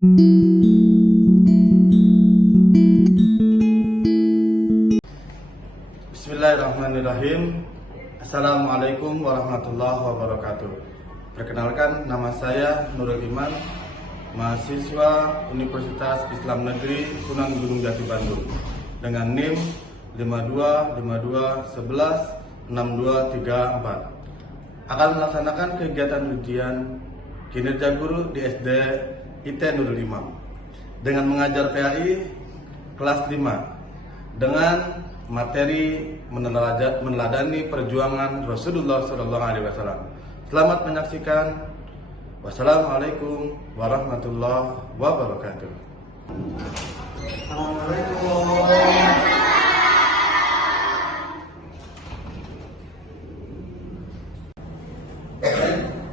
Bismillahirrahmanirrahim. Assalamualaikum warahmatullahi wabarakatuh. Perkenalkan, nama saya Nurul Iman, mahasiswa Universitas Islam Negeri Sunan Gunung Jati Bandung, dengan NIM 5252116234. Akan melaksanakan kegiatan ujian kinerja guru di SD IT Nurul Imam dengan mengajar PAI kelas 5 dengan materi meneladani perjuangan Rasulullah SAW. Selamat menyaksikan. Wassalamualaikum warahmatullahi wabarakatuh.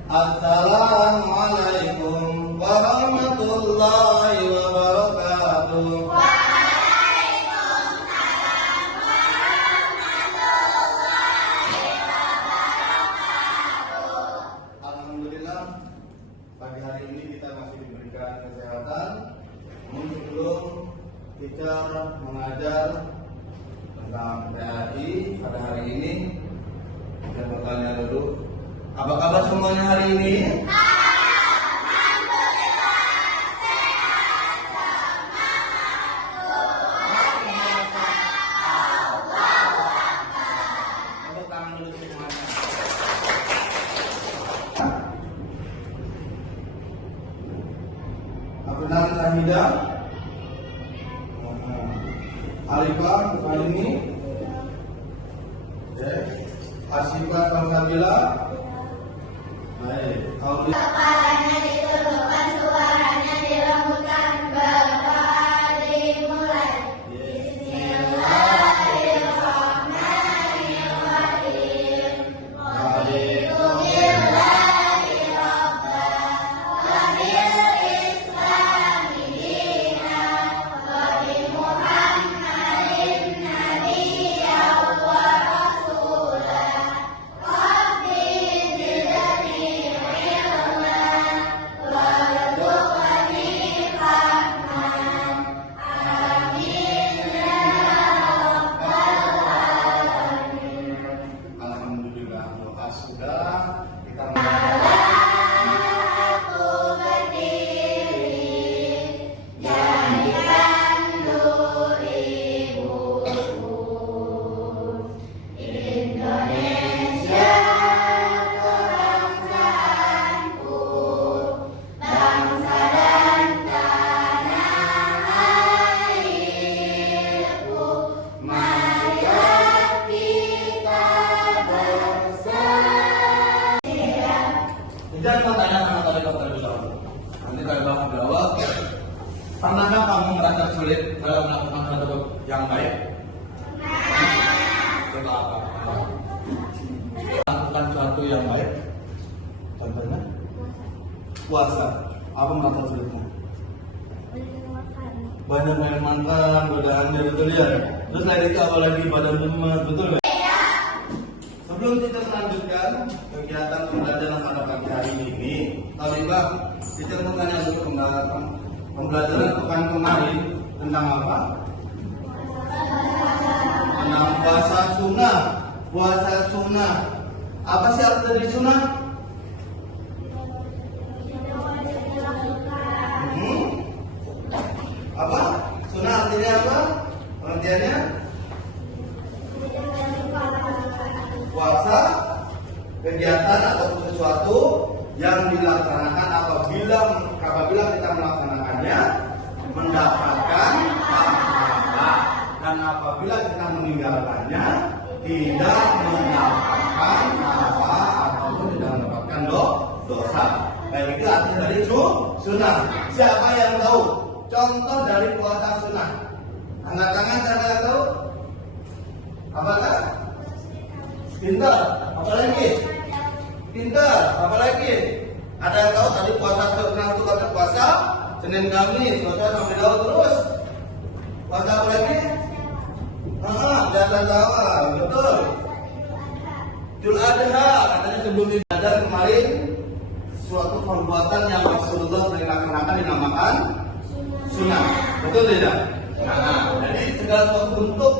Assalamualaikum warahmatullahi wabarakatuh. Alhamdulillah, pagi hari ini kita masih diberikan kesehatan. Sebelum kita mengajar tentang PAI pada hari ini, kita bertanya dulu, apa kabar semuanya hari ini? Abdullah Sahida, Alifah Kufalini, Asifah Kamsabila. Baik, kepalanya ditundukkan, suaranya dilembutkan, berdoa dimulai. Bismillahirrahmanirrahim. Wabitullahi robba, wabil islami dina, wabi Muhammadin nabiyya wa rasulah. Rabbi zidni ilman, warzuqni fahman. Amin ya rabbal alamin. alhamdulillah, doa sudah. Kita Aku berdiri, jadikanku ibuku. Indonesia kebangsaanku, bangsa dan tanah airku. Marilah kita bersama. Jangan mau tanya sama tadi terlebih dahulu. Nanti kalau jawab, pernahkah kamu merasa sulit dalam melakukan sesuatu yang baik? Coba apa? Lakukan sesuatu yang baik. Contohnya puasa. Apa merasa sulitnya? Banyak main makan, godaannya, betul ya. Terus selain itu apalagi badan lemes, betul nggak? Sebelum kita melanjutkan kegiatan pembelajaran pada pagi hari ini, Talibah, kita mau tanya dulu pembelajaran pekan kemarin tentang apa? Tentang puasa sunnah. Puasa sunnah. Apa sih arti dari sunnah? Apa? Sunnah artinya apa? Pengertiannya? Puasa, kegiatan atau sesuatu yang dilaksanakan apabila kita melaksanakannya mendapatkan pahala, dan apabila kita meninggalkannya tidak mendapatkan apa ataupun tidak mendapatkan dosa. Baik, itu artinya dari sunnah. Siapa yang tahu contoh dari puasa sunnah? Angkat tangan, siapa yang tahu? Apakah? Pintar, apalagi? Pintar, apalagi? Ada yang tahu tadi puasa sunnah itu kata puasa Senin Kamis, puasa sampai Daud terus. Puasa apa lagi? Jangan tawa, betul. Idul Adha, katanya sebelum belajar kemarin suatu perbuatan yang Rasulullah sering laksanakan dinamakan sunnah. Betul tidak? Nah, jadi segala suatu bentuk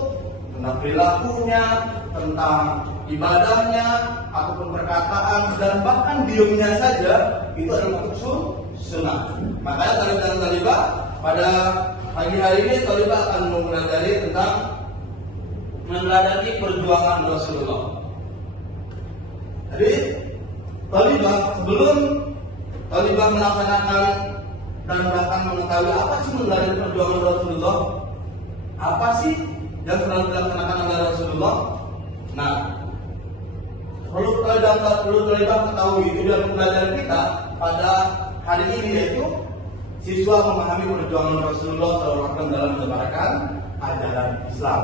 tentang perilakunya, tentang ibadahnya, ataupun perkataan dan bahkan diamnya saja itu adalah bentuk sunnah. Makanya talibah pada pagi hari ini talibah akan mempelajari tentang meneladani perjuangan Rasulullah. Jadi talibah sebelum talibah melaksanakan dan bahkan mengetahui apa sih meneladani perjuangan Rasulullah, apa sih yang selalu dilaksanakan oleh Rasulullah. Nah, perlu talibah ketahui itu dan pembelajaran kita pada hari ini yaitu siswa memahami perjuangan Rasulullah SAW dalam menyebarkan ajaran Islam.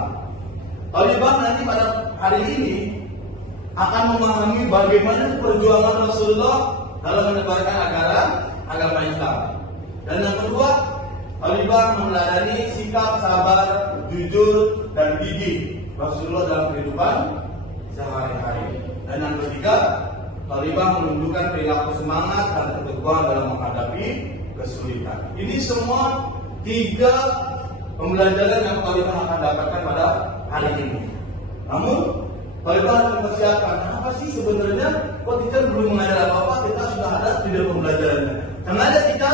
Talibah nanti pada hari ini akan memahami bagaimana perjuangan Rasulullah dalam menyebarkan agama Islam. Dan yang kedua, talibah meneladani sikap sabar, jujur, dan gigih Rasulullah dalam kehidupan sehari-hari. Dan yang ketiga, talibah menunjukkan perilaku semangat dan keteguhan dalam menghadapi kesulitan. Ini semua 3 pembelajaran yang talibah akan dapatkan pada hari ini. Namun, talibah harus mempersiapkan apa sih sebenarnya kok kita belum mengajar apa-apa, kita sudah ada 3 pembelajarannya. Sengaja kita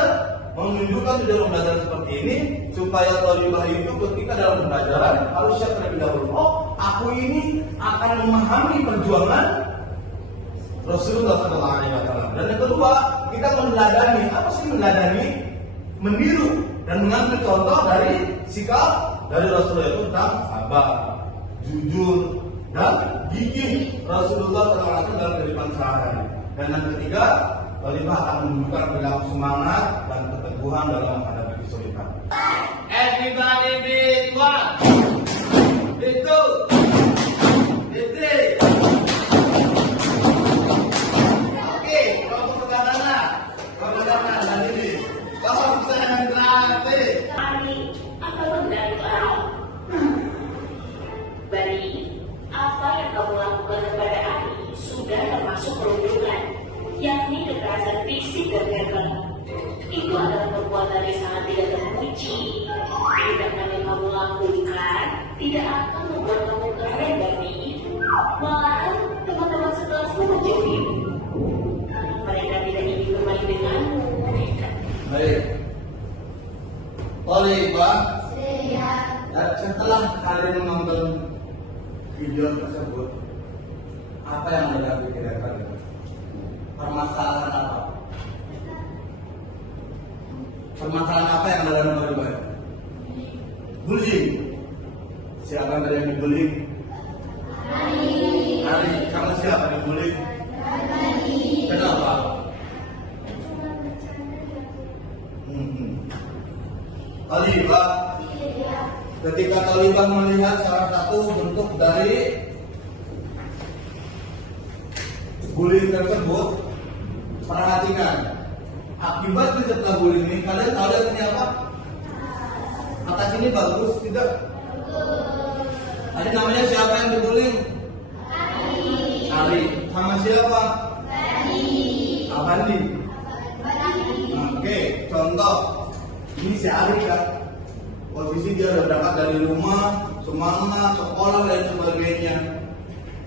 menunjukkan 3 pembelajaran seperti ini supaya talibah itu ketika dalam pembelajaran harus siap terlebih dahulu. Oh, aku ini akan memahami perjuangan Rasulullah SAW. Dan yang kedua, kita meneladani. Apa sih meneladani? Meniru dan mengambil contoh dari sikap dari Rasulullah itu tentang sabar, jujur, dan gigih Rasulullah SAW dalam kehidupan sehari-hari. Dan yang ketiga, talibah akan menunjukkan perilaku semangat dan keteguhan dalam menghadapi kesulitan. Everybody beat one, beat two, beat three. Oke, kelompok sebelah kanan, dan ini. Kelompok sebelah berarti. Ari, apa benar itu Ari? Bari, apa yang kamu lakukan kepada Ari sudah termasuk perundungan, yakni kekerasan fisik dan verbal. Itu adalah perbuatan yang sangat tidak terpuji. Tindakan yang kamu lakukan tidak akan membuat kamu keren, Bari. Malahan teman-teman sekelasmu menjauhimu. Mereka tidak ingin bermain denganmu. Baik. Talibah, dan setelah kalian menonton video tersebut, apa yang Anda pikirkan? Permasalahan apa? Permasalahan apa yang Anda dalam talibah? Bullying. Siapa yang yang dibullying? Hari. Kamu siapa yang dibullying? Kenapa? Talibah, ketika talibah melihat salah satu bentuk dari bullying tersebut, perhatikan akibat setelah bullying ini. Kalian tahu ini apa? Atas ini bagus tidak? Tadi namanya siapa yang dibullying? Ari. Sama siapa? Abandi. Oke, contoh. Ini si Ari kan, posisi dia udah berangkat dari rumah, semangat, sekolah dan sebagainya.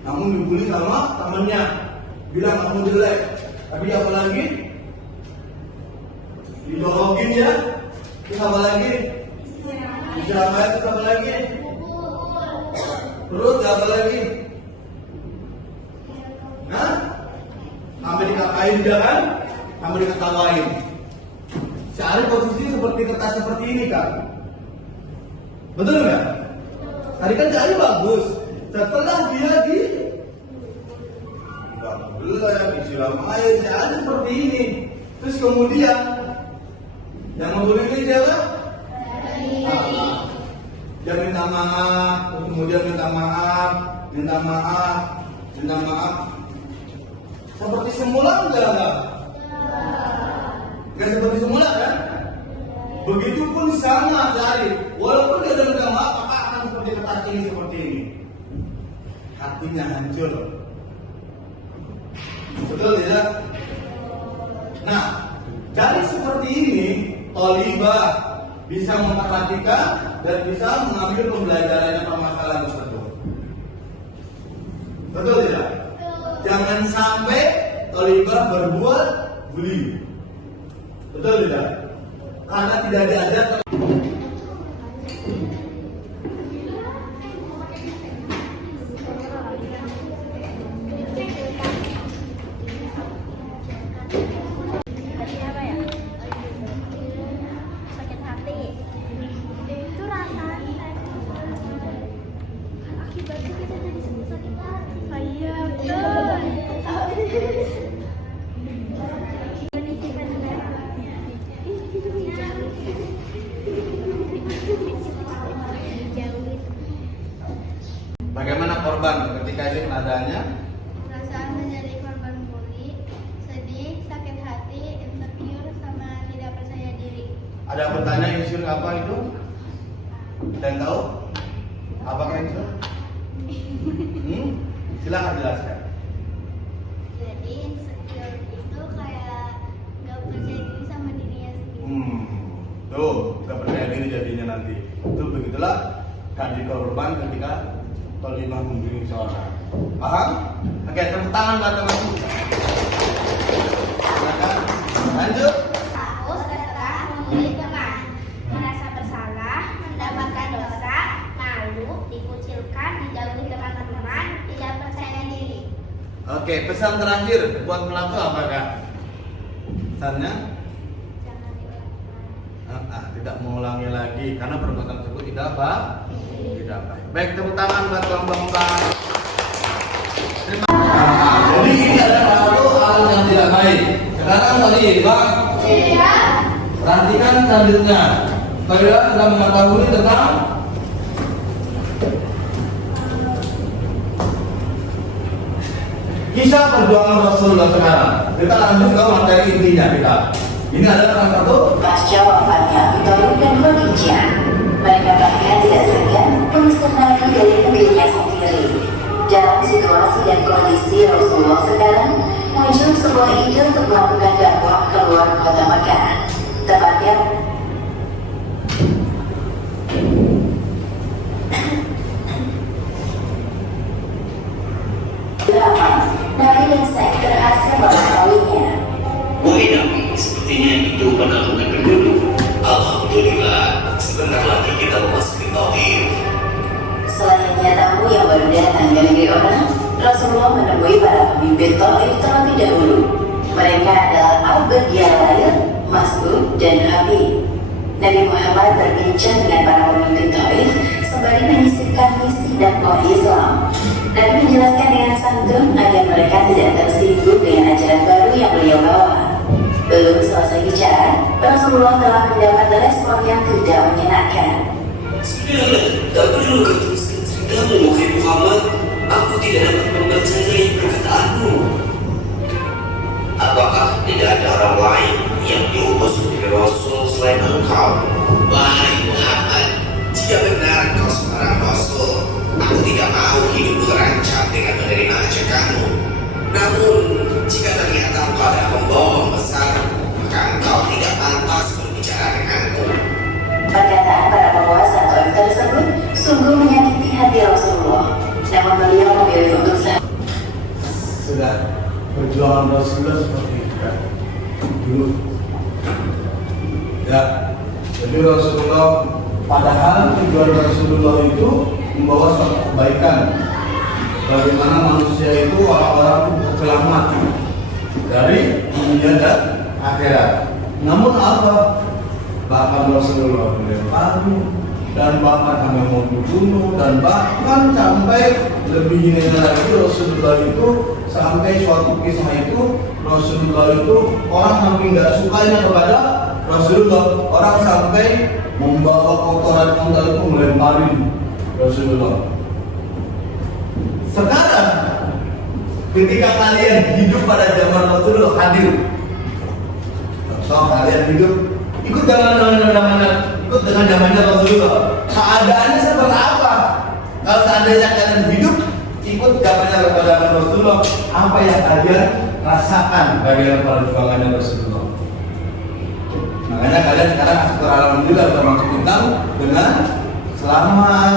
Namun dibully sama temennya, bilang kamu jelek. Tapi apa lagi? Didorogin ya. Terus apa lagi? Diserahin, terus apa lagi? Terus apa lagi? Hah? Sampai dikatakan dia kan? Sampai diketawain. Si Ari posisi seperti kertas seperti ini kan? Betul nggak? Tadi kan si Ari bagus. Setelah dia disiram air, si Ari seperti ini. Terus kemudian yang membuli ini siapa? Dia minta maaf, kemudian minta maaf. Seperti semula enggak? Gak seperti semula kan? Begitupun sama Ari. Walaupun dia udah minta maaf, maka akan seperti kertas ini seperti ini. Hatinya hancur. Betul tidak? Nah, dari seperti ini, tolibah bisa memperhatikan dan bisa mengambil pembelajarannya permasalahan tersebut. Betul tidak? Jangan sampai tolibah berbuat bully. Betul tidak? Karena tidak diajar. Tadi apa ya? Sakit hati. Itu rasa akibatnya kita jadi sakit hati. Oh, iya Bagaimana korban ketika ini keadaannya? Perasaan menjadi korban bully, sedih, sakit hati, insecure, sama tidak percaya diri. Ada bertanya insur apa itu? Dan tahu? Apakah insur? Silakan jelaskan. Jadi insecure itu kayak gak percaya diri sama dirinya sendiri. Tuh, gak percaya diri jadinya nanti. Itu begitulah tadi korban ketika tolibah membuli seorang. Paham? Oke, tepuk tangan buat teman-teman. Silakan. Lanjut. Aku setelah membuli teman, merasa bersalah, mendapatkan dosa, malu, dikucilkan, dijauhi teman-teman, tidak percaya diri. Oke, pesan terakhir buat pelaku apakah? Pesannya? Jangan dilakukan. Tidak mengulangi lagi karena perbuatan tersebut tidak baik. Tidak baik. Baik, tepuk tangan buat bang. Jadi ini adalah satu hal yang tidak baik. Sekarang tadi bang, perhatikan selanjutnya. Kalian sudah mengetahui tentang kisah perjuangan Rasulullah sekarang. Kita lanjut ke materi intinya kita. Ini adalah salah satu Pasca wafatnya Abu Thalib dan Khadijah, mereka bahkan tidak segan mengisytiharkan dari negerinya sendiri. Dalam situasi dan kondisi Rasulullah sekarang, muncul sebuah ide untuk melakukan dakwah keluar kota Mekah. Tepatnya drama, Nabi dan Said berhasil mengetahuinya. Wahai Nabi, sepertinya itu penaklukan penduduk. Alhamdulillah, sebentar lagi kita memasuki Taif. Selanjutnya tamu yang baru datang dari negeri orang, Rasulullah menemui para pemimpin Taif terlebih dahulu. Mereka adalah Abu Yalail, Mas'ud, dan Habib. Nabi Muhammad berbincang dengan para pemimpin Taif sembari menyisipkan misi dakwah Islam. Nabi menjelaskan dengan santun agar mereka tidak tersinggung dengan ajaran baru yang beliau bawa. Belum selesai bicara, Rasulullah telah mendapat respon yang tidak menyenangkan. Sudahlah, tak perlu kau teruskan ceritamu, wahai Muhammad. Aku tidak dapat mempercayai perkataanmu. Apakah tidak ada orang lain yang diutus oleh Rasul selain engkau? Wahai Muhammad, jika benar kau seorang Rasul, aku tidak mau hidupku terancam dengan menerima ajakanmu. Namun, jika ternyata engkau adalah pembohong besar, maka engkau tidak pantas berbicara denganku. Perkataan para penguasa Taif tersebut sungguh menyakiti hati Rasulullah. Namun beliau memilih untuk sudah perjuangan Rasulullah seperti itu kan dulu. Ya, jadi Rasulullah padahal tujuan Rasulullah itu membawa suatu kebaikan. Bagaimana manusia itu orang-orang selamat dari dunia dan akhirat. Namun apa? Bahkan Rasulullah dilempari dan bahkan sampai mau dibunuh dan bahkan sampai lebihnya lagi Rasulullah itu sampai suatu kisah itu Rasulullah itu orang sampai nggak sukanya kepada Rasulullah, orang sampai membawa kotoran unta itu melempari Rasulullah. Sekarang ketika kalian hidup pada zaman Rasulullah hadir, so kalian hidup ikut dengan zamannya Rasulullah. Keadaannya seperti apa? Kalau seandainya kalian hidup ikut zamannya Rasulullah, apa yang kalian rasakan bagaimana perjuangannya Rasulullah. Makanya kalian sekarang alhamdulillah sudah masuk Islam dengan selamat,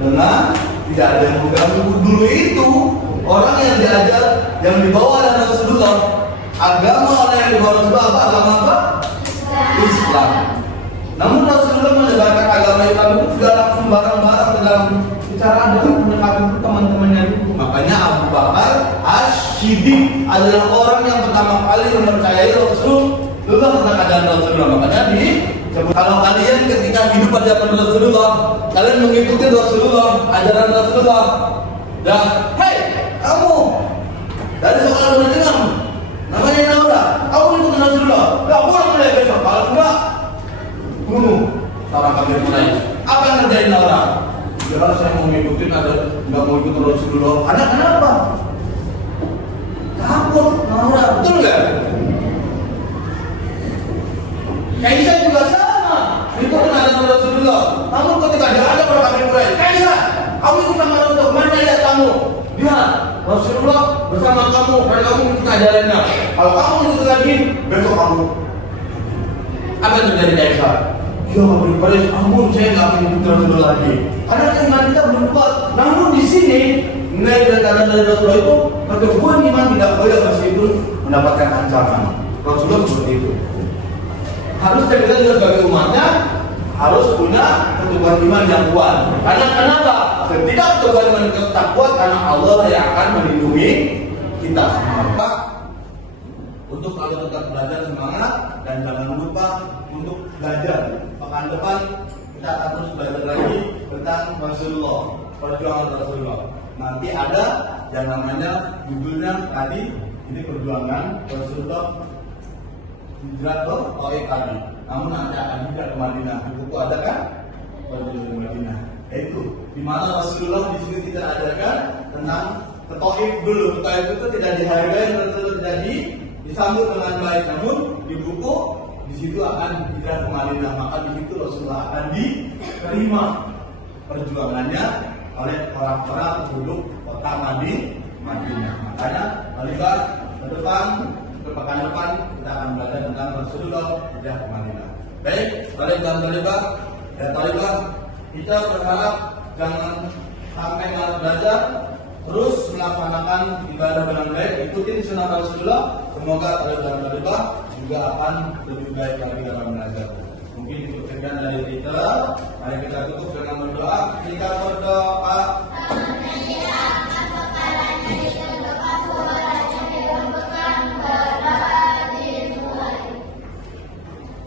dengan tidak ada yang mengganggu. Dulu itu orang yang diajar, yang dibawa oleh Rasulullah, agama oleh yang dibawa Rasulullah apa? Agama apa? Islam. Namun Rasulullah menyebarkan agama Islam itu tidak langsung barang-barang dalam bicara dengan mendekati teman-temannya itu. Makanya Abu Bakar As-Siddiq adalah orang yang pertama kali mempercayai Rasulullah tentang ajaran Rasulullah. Makanya kalau kalian ketika hidup pada zaman Rasulullah, kalian mengikuti Rasulullah, ajaran Rasulullah, dan hei kamu dari sekolah mendengar namanya Naura, kamu ikut Rasulullah, nggak boleh mulai besok. Kalau enggak, bunuh orang kafir Quraisy. Apa yang terjadi Naura? Jelas saya mau ngikutin, ada nggak mau ikut Rasulullah. Karena kenapa? Takut Naura, betul nggak? Kaisar juga sama, itu ajaran Rasulullah. Namun ketika dia ada orang kafir Quraisy, Kaisar, kamu ikut sama Rasulullah, mana ada kamu? Lihat, Rasulullah bersama kamu, karena kamu ikut ajarannya. Kalau kamu ikut lagi, besok kamu. Apa yang terjadi Kaisar? Ya kafir Quraisy, ampun saya nggak akan ikut Rasulullah lagi. Karena iman kita belum kuat. Namun di sini nilai dan tanda dari Rasulullah itu pertumbuhan iman tidak boleh meskipun mendapatkan ancaman. Rasulullah seperti itu. Harusnya kita juga sebagai umatnya harus punya pertumbuhan iman yang kuat. Karena kenapa? Ketika pertumbuhan iman kita kuat, karena Allah yang akan melindungi kita semua. Untuk selalu tetap belajar semangat dan jangan lupa untuk belajar. Pekan depan kita akan terus belajar lagi tentang Rasulullah, perjuangan Rasulullah. Nanti ada yang namanya judulnya tadi ini perjuangan Rasulullah hijrah ke Taif tadi. Namun nanti akan hijrah ke Madinah. Di buku ada kan? Perjuangan ke Madinah. Itu di mana Rasulullah di sini kita ajarkan tentang ke Taif dulu. Ke Taif itu tidak dihargai, Rasulullah tidak disambut dengan baik. Namun di buku di situ akan hijrah ke Madinah. Maka di situ Rasulullah akan diterima perjuangannya oleh orang-orang penduduk kota Madinah. Makanya Talibah ke depan, ke pekan depan kita akan belajar tentang Rasulullah hijrah ke Madinah. Baik, Talibah kita berharap jangan sampai malas belajar, terus melaksanakan ibadah dengan baik, ikutin sunnah Rasulullah. Semoga Talibah juga akan lebih baik lagi dalam belajar. Mungkin itu sekian dari kita. Mari kita tutup dengan berdoa. Kita berdoa.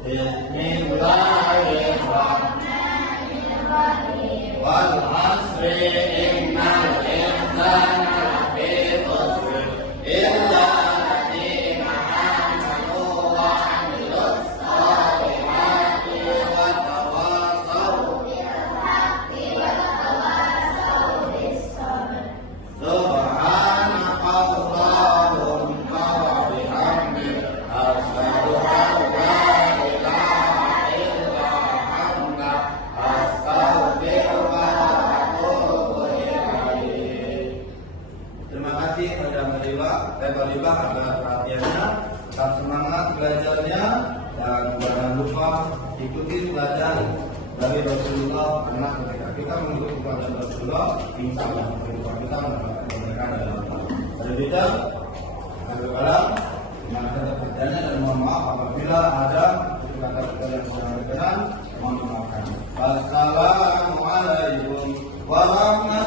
Bismillahirrahmanirrahim. Wal 'asri innal insana lafi khusr illa alladziina aamanu wa 'amilus shalihati wa tawassaw bil haqqi wa tawassaw bis sabr. Subhanaka Allahumma wa bihamdika asyhadu an la ilaha illa anta astaghfiruka wa atubu ilaik. Terima kasih kepada Talibah atas perhatiannya, tetap semangat belajarnya, dan jangan lupa ikuti belajar dari Rasulullah. Karena ketika kita mengikuti pelajaran Rasulullah, insya Allah kita mendapatkan keberkahan dalam Allah. Dari kita, sekarang terima kasih atas perhatiannya dan mohon maaf apabila ada kata-kata yang kurang berkenan, mohon maafkan. Wassalamualaikum warahmatullahi